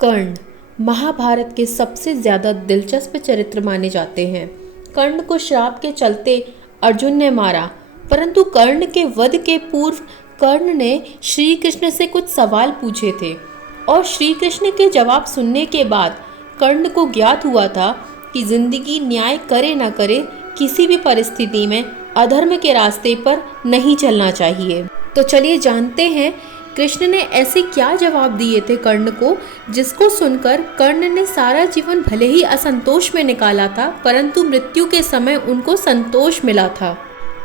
कर्ण महाभारत के सबसे ज्यादा दिलचस्प चरित्र माने जाते हैं। कर्ण को श्राप के चलते अर्जुन ने मारा, परंतु कर्ण के वध के पूर्व कर्ण ने श्री कृष्ण से कुछ सवाल पूछे थे और श्री कृष्ण के जवाब सुनने के बाद कर्ण को ज्ञात हुआ था कि जिंदगी न्याय करे न करे, किसी भी परिस्थिति में अधर्म के रास्ते पर नहीं चलना चाहिए। तो चलिए जानते हैं कृष्ण ने ऐसे क्या जवाब दिए थे कर्ण को, जिसको सुनकर कर्ण ने सारा जीवन भले ही असंतोष में निकाला था, परंतु मृत्यु के समय उनको संतोष मिला था।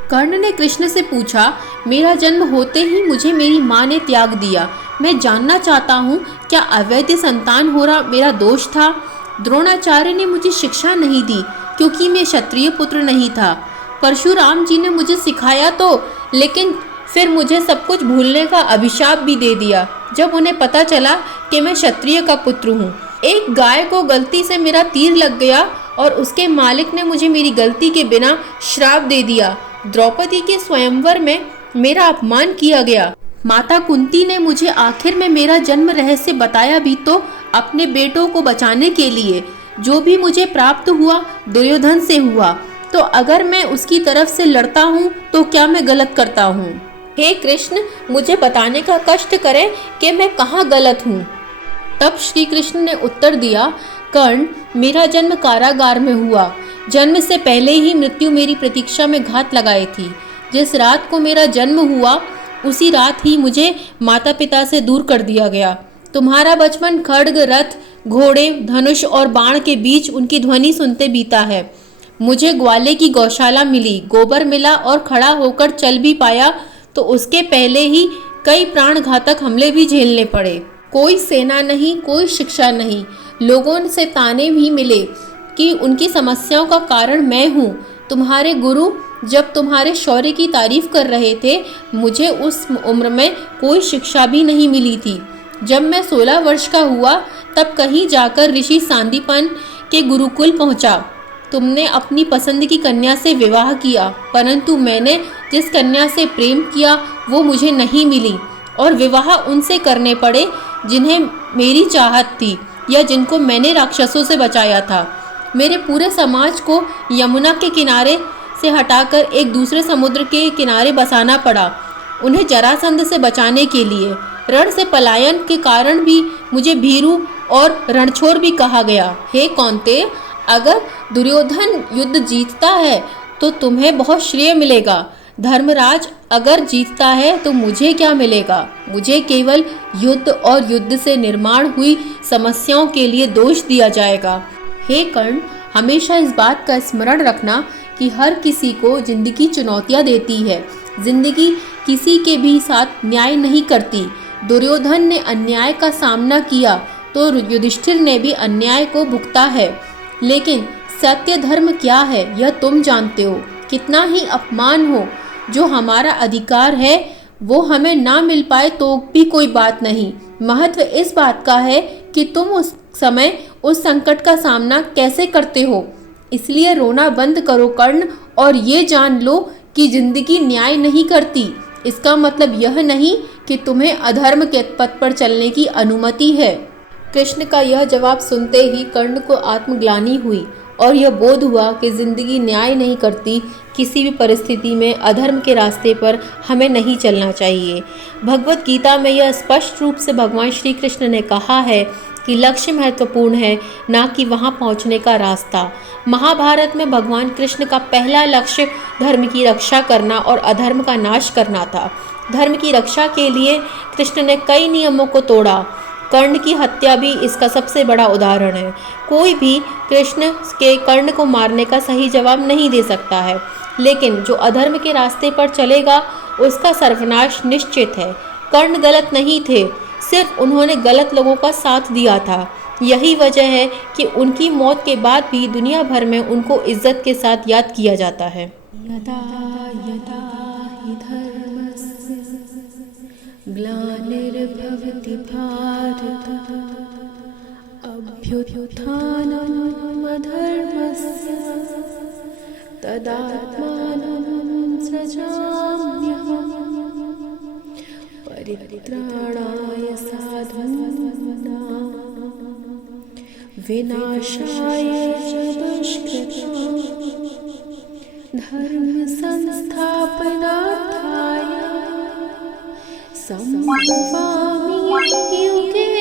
कर्ण ने कृष्ण से पूछा, मेरा जन्म होते ही मुझे मेरी माँ ने त्याग दिया। मैं जानना चाहता हूँ, क्या अवैध संतान हो रहा मेरा दोष था? द्रोणाचार्य ने मुझे शिक्षा नहीं दी क्योंकि मैं क्षत्रिय पुत्र नहीं था। परशुराम जी ने मुझे सिखाया तो, लेकिन फिर मुझे सब कुछ भूलने का अभिशाप भी दे दिया जब उन्हें पता चला कि मैं क्षत्रिय का पुत्र हूँ। एक गाय को गलती से मेरा तीर लग गया और उसके मालिक ने मुझे मेरी गलती के बिना श्राप दे दिया। द्रौपदी के स्वयंवर में मेरा अपमान किया गया। माता कुंती ने मुझे आखिर में मेरा जन्म रहस्य बताया भी तो अपने बेटों को बचाने के लिए। जो भी मुझे प्राप्त हुआ दुर्योधन से हुआ, तो अगर मैं उसकी तरफ से लड़ता हूँ तो क्या मैं गलत करता हूँ? हे कृष्ण, मुझे बताने का कष्ट करें कि मैं कहाँ गलत हूँ। तब श्री कृष्ण ने उत्तर दिया, कर्ण, मेरा जन्म कारागार में हुआ। जन्म से पहले ही मृत्यु मेरी प्रतीक्षा में घात लगाई थी। जिस रात को मेरा जन्म हुआ उसी रात ही मुझे माता पिता से दूर कर दिया गया। तुम्हारा बचपन खड्ग, रथ, घोड़े, धनुष और बाण के बीच उनकी ध्वनि सुनते बीता है। मुझे ग्वाले की गौशाला मिली, गोबर मिला और खड़ा होकर चल भी पाया तो उसके पहले ही कई प्राणघातक हमले भी झेलने पड़े। कोई सेना नहीं, कोई शिक्षा नहीं। लोगों से ताने भी मिले कि उनकी समस्याओं का कारण मैं हूँ। तुम्हारे गुरु जब तुम्हारे शौर्य की तारीफ कर रहे थे, मुझे उस उम्र में कोई शिक्षा भी नहीं मिली थी। जब मैं 16 वर्ष का हुआ तब कहीं जाकर ऋषि सांदीपन के गुरुकुल पहुंचा। तुमने अपनी पसंद की कन्या से विवाह किया, परंतु मैंने जिस कन्या से प्रेम किया वो मुझे नहीं मिली और विवाह उनसे करने पड़े जिन्हें मेरी चाहत थी या जिनको मैंने राक्षसों से बचाया था। मेरे पूरे समाज को यमुना के किनारे से हटाकर एक दूसरे समुद्र के किनारे बसाना पड़ा, उन्हें जरासंध से बचाने के लिए। रण से पलायन के कारण भी मुझे भीरू और रणछोर भी कहा गया। हे कौन्तेय, अगर दुर्योधन युद्ध जीतता है तो तुम्हें बहुत श्रेय मिलेगा। धर्मराज अगर जीतता है तो मुझे क्या मिलेगा? मुझे केवल युद्ध और युद्ध से निर्माण हुई समस्याओं के लिए दोष दिया जाएगा। हे कर्ण, हमेशा इस बात का स्मरण रखना कि हर किसी को जिंदगी चुनौतियां देती है। जिंदगी किसी के भी साथ न्याय नहीं करती। दुर्योधन ने अन्याय का सामना किया तो युधिष्ठिर ने भी अन्याय को भुगता है। लेकिन सत्य धर्म क्या है यह तुम जानते हो। कितना ही अपमान हो, जो हमारा अधिकार है वो हमें ना मिल पाए तो भी कोई बात नहीं। महत्व इस बात का है कि तुम उस समय उस संकट का सामना कैसे करते हो। इसलिए रोना बंद करो कर्ण, और ये जान लो कि जिंदगी न्याय नहीं करती। इसका मतलब यह नहीं कि तुम्हें अधर्म के पथ पर चलने की अनुमति है। कृष्ण का यह जवाब सुनते ही कर्ण को आत्मग्लानि हुई और यह बोध हुआ कि जिंदगी न्याय नहीं करती। किसी भी परिस्थिति में अधर्म के रास्ते पर हमें नहीं चलना चाहिए। भगवत गीता में यह स्पष्ट रूप से भगवान श्री कृष्ण ने कहा है कि लक्ष्य महत्वपूर्ण है, ना कि वहां पहुंचने का रास्ता। महाभारत में भगवान कृष्ण का पहला लक्ष्य धर्म की रक्षा करना और अधर्म का नाश करना था। धर्म की रक्षा के लिए कृष्ण ने कई नियमों को तोड़ा। कर्ण की हत्या भी इसका सबसे बड़ा उदाहरण है। कोई भी कृष्ण के कर्ण को मारने का सही जवाब नहीं दे सकता है, लेकिन जो अधर्म के रास्ते पर चलेगा उसका सर्वनाश निश्चित है। कर्ण गलत नहीं थे, सिर्फ उन्होंने गलत लोगों का साथ दिया था। यही वजह है कि उनकी मौत के बाद भी दुनिया भर में उनको इज्जत के साथ याद किया जाता है। यदा यदा हि धर्मस्य ग्लानिर्भवति भारत अभ्युत्थानम् अधर्मस्य तदात्मानं सृजाम्यहम् परित्राणाय साधूनां विनाशाय च दुष्कृतां धर्म संस्थापनार्थाय संभवामि युगे